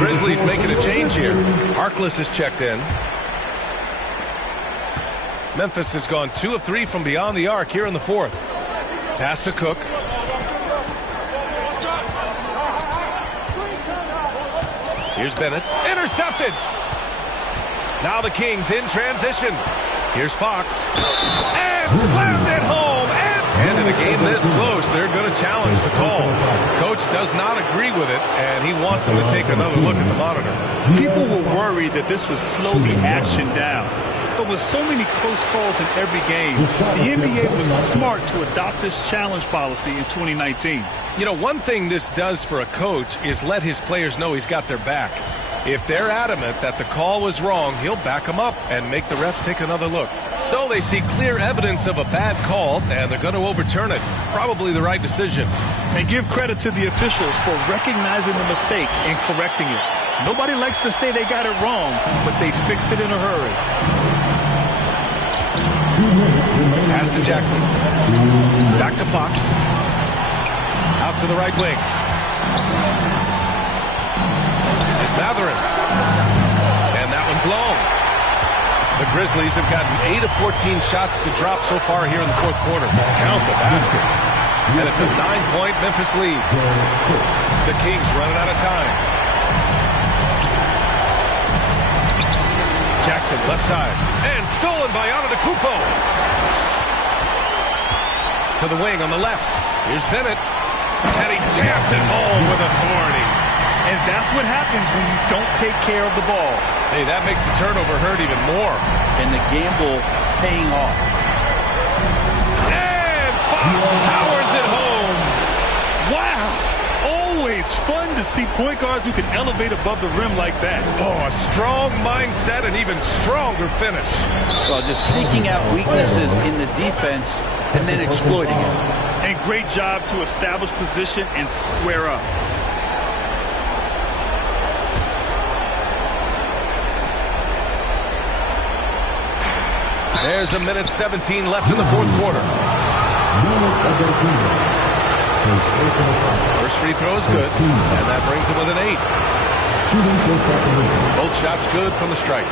Grizzlies making a change here. Harkless is checked in. Memphis has gone 2 of 3 from beyond the arc here in the fourth. Pass to Cook. Here's Bennett. Intercepted. Now the Kings in transition. Here's Fox. And slammed it home. And in a game this close, they're going to challenge the call. Coach does not agree with it, and he wants them to take another look at the monitor. People were worried that this would slow the action down. But with so many close calls in every game, the NBA was smart to adopt this challenge policy in 2019. You know, one thing this does for a coach is let his players know he's got their back. If they're adamant that the call was wrong, he'll back them up and make the refs take another look. So they see clear evidence of a bad call, and they're going to overturn it. Probably the right decision. And give credit to the officials for recognizing the mistake and correcting it. Nobody likes to say they got it wrong, but they fixed it in a hurry. Pass to Jackson. Back to Fox. Out to the right wing. There's Matherin. And that one's long. The Grizzlies have gotten 8 of 14 shots to drop so far here in the fourth quarter. Count the basket. And it's a 9-point Memphis lead. The Kings running out of time. Jackson left side. And stolen by Antetokounmpo. To the wing on the left. Here's Bennett. And he jams it home with authority. And that's what happens when you don't take care of the ball. Hey, that makes the turnover hurt even more. And the gamble paying off. And Fox powers it home. Wow. Always fun to see point guards who can elevate above the rim like that. Oh, a strong mindset and even stronger finish. Well, just seeking out weaknesses in the defense and then exploiting it. And great job to establish position and square up. There's 1:17 left in the fourth quarter. First free throw is good, and that brings him with an 8. Both shots good from the stripe.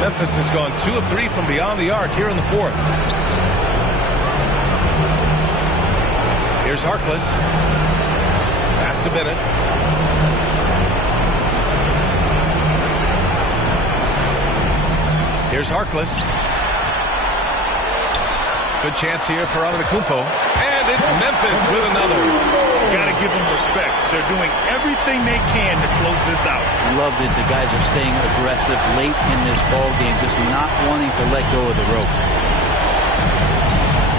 Memphis has gone 2 of 3 from beyond the arc here in the fourth. Here's Harkless. Pass to Bennett. Here's Harkless. Good chance here for Antetokounmpo. And it's Memphis with another. Got to give them respect. They're doing everything they can to close this out. I love that the guys are staying aggressive late in this ball game, just not wanting to let go of the rope.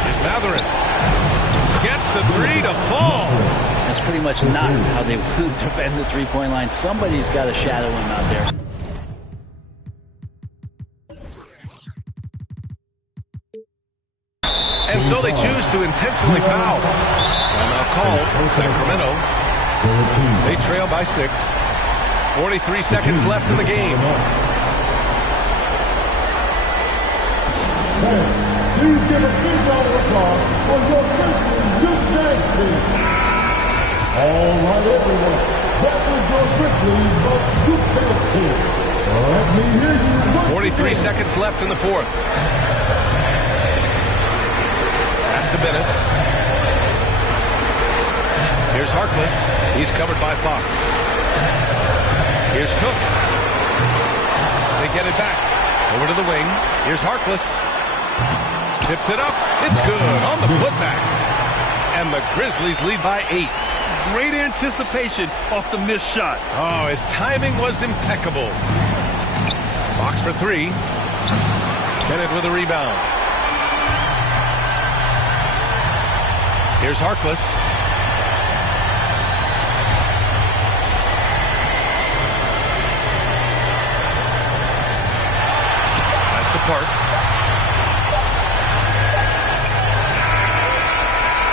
Here's Matherin. Gets the 3 to fall. That's pretty much not how they defend the three-point line. Somebody's got to shadow him out there. And so they choose to intentionally foul. Timeout called. Sacramento. They trail by 6. 43 seconds left in the game. Please give a big round of applause for your Grizzlies Youth Dance Team. All right, everyone. That was your Grizzlies Youth Dance Team. Let me hear you. 43 seconds left in the fourth. Pass to Bennett. Here's Harkless. He's covered by Fox. Here's Cook. They get it back. Over to the wing. Here's Harkless. Tips it up. It's good on the putback. And the Grizzlies lead by 8. Great anticipation off the missed shot. Oh, his timing was impeccable. Fox for 3. Bennett with a rebound. Here's Harkless. Pass to Park.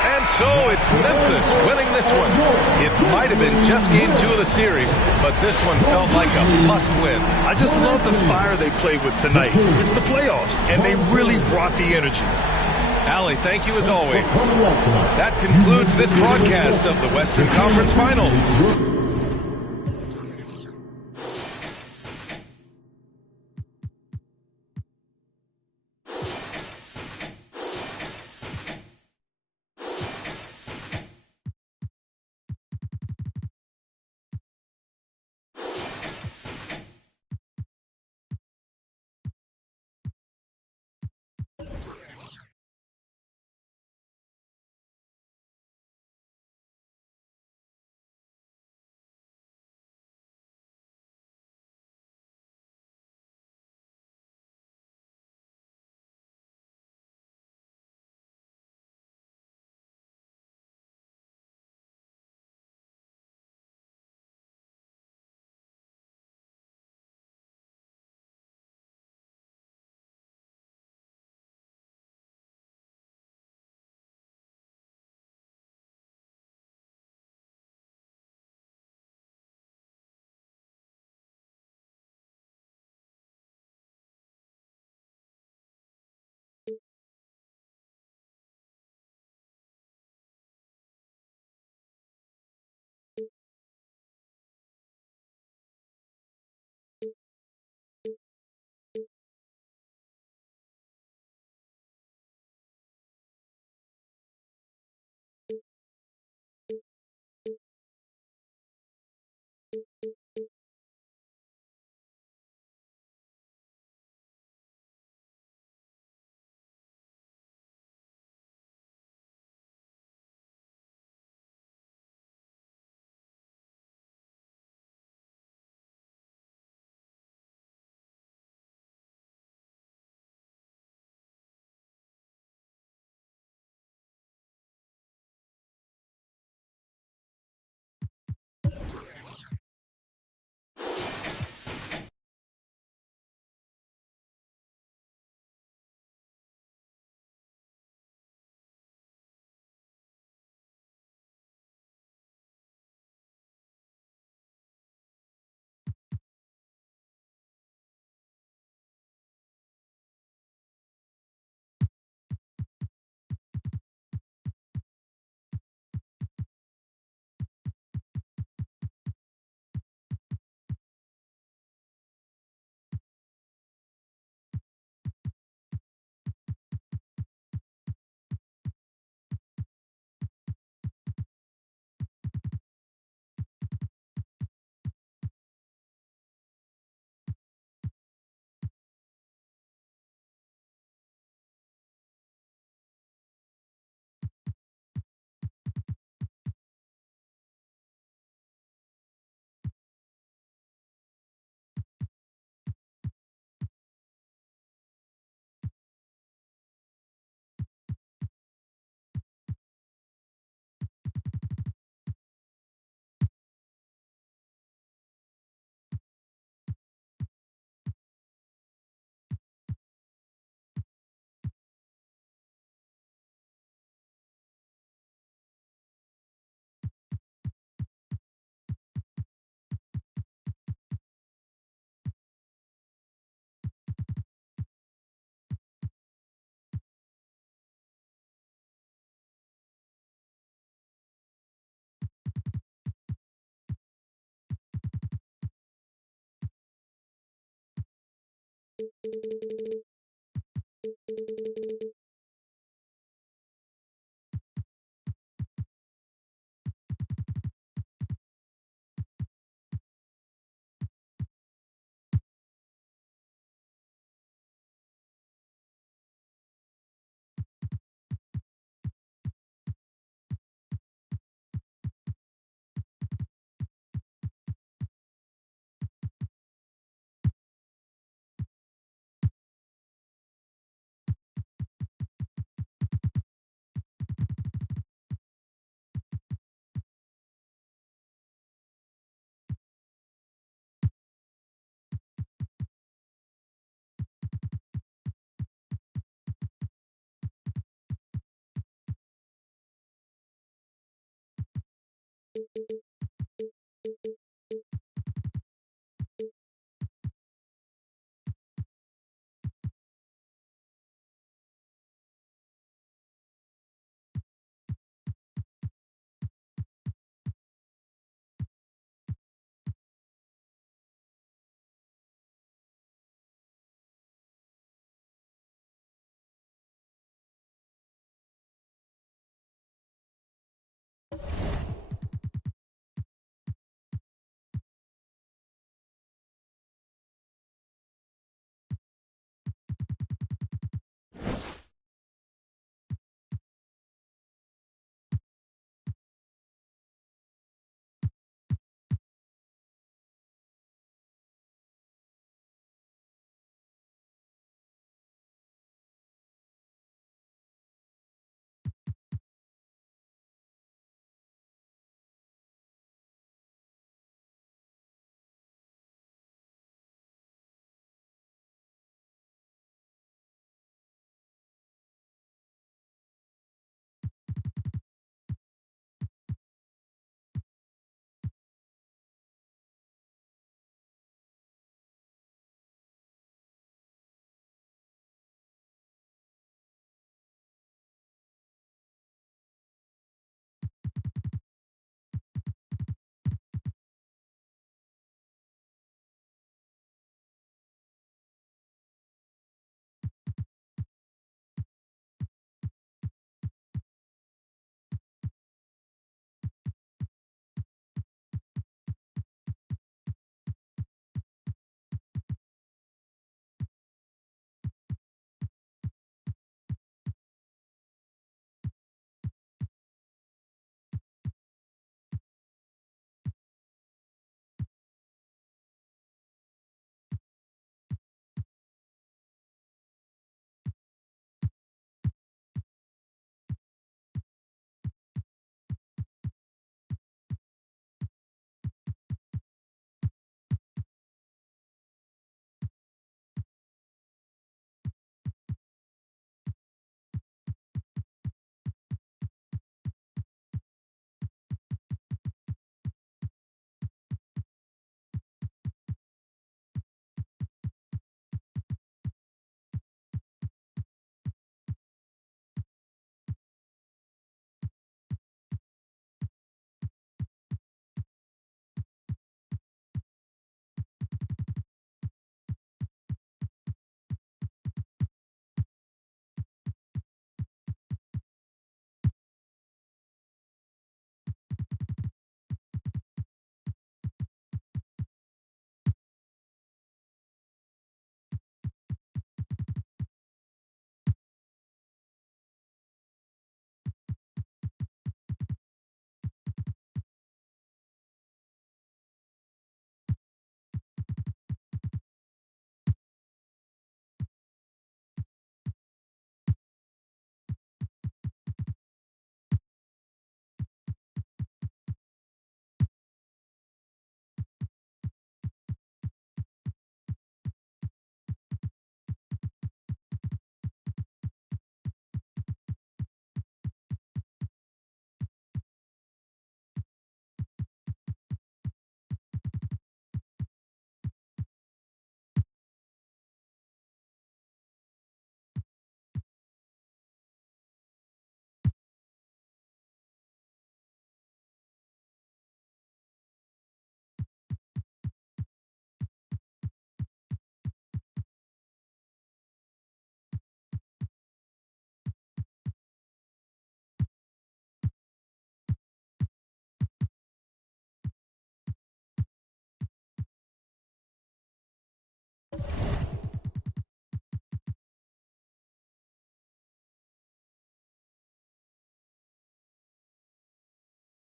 And so it's Memphis winning this one. It might have been just game 2 of the series, but this one felt like a must-win. I just love the fire they played with tonight. It's the playoffs, and they really brought the energy. Allie, thank you as always. That concludes this broadcast of the Western Conference Finals.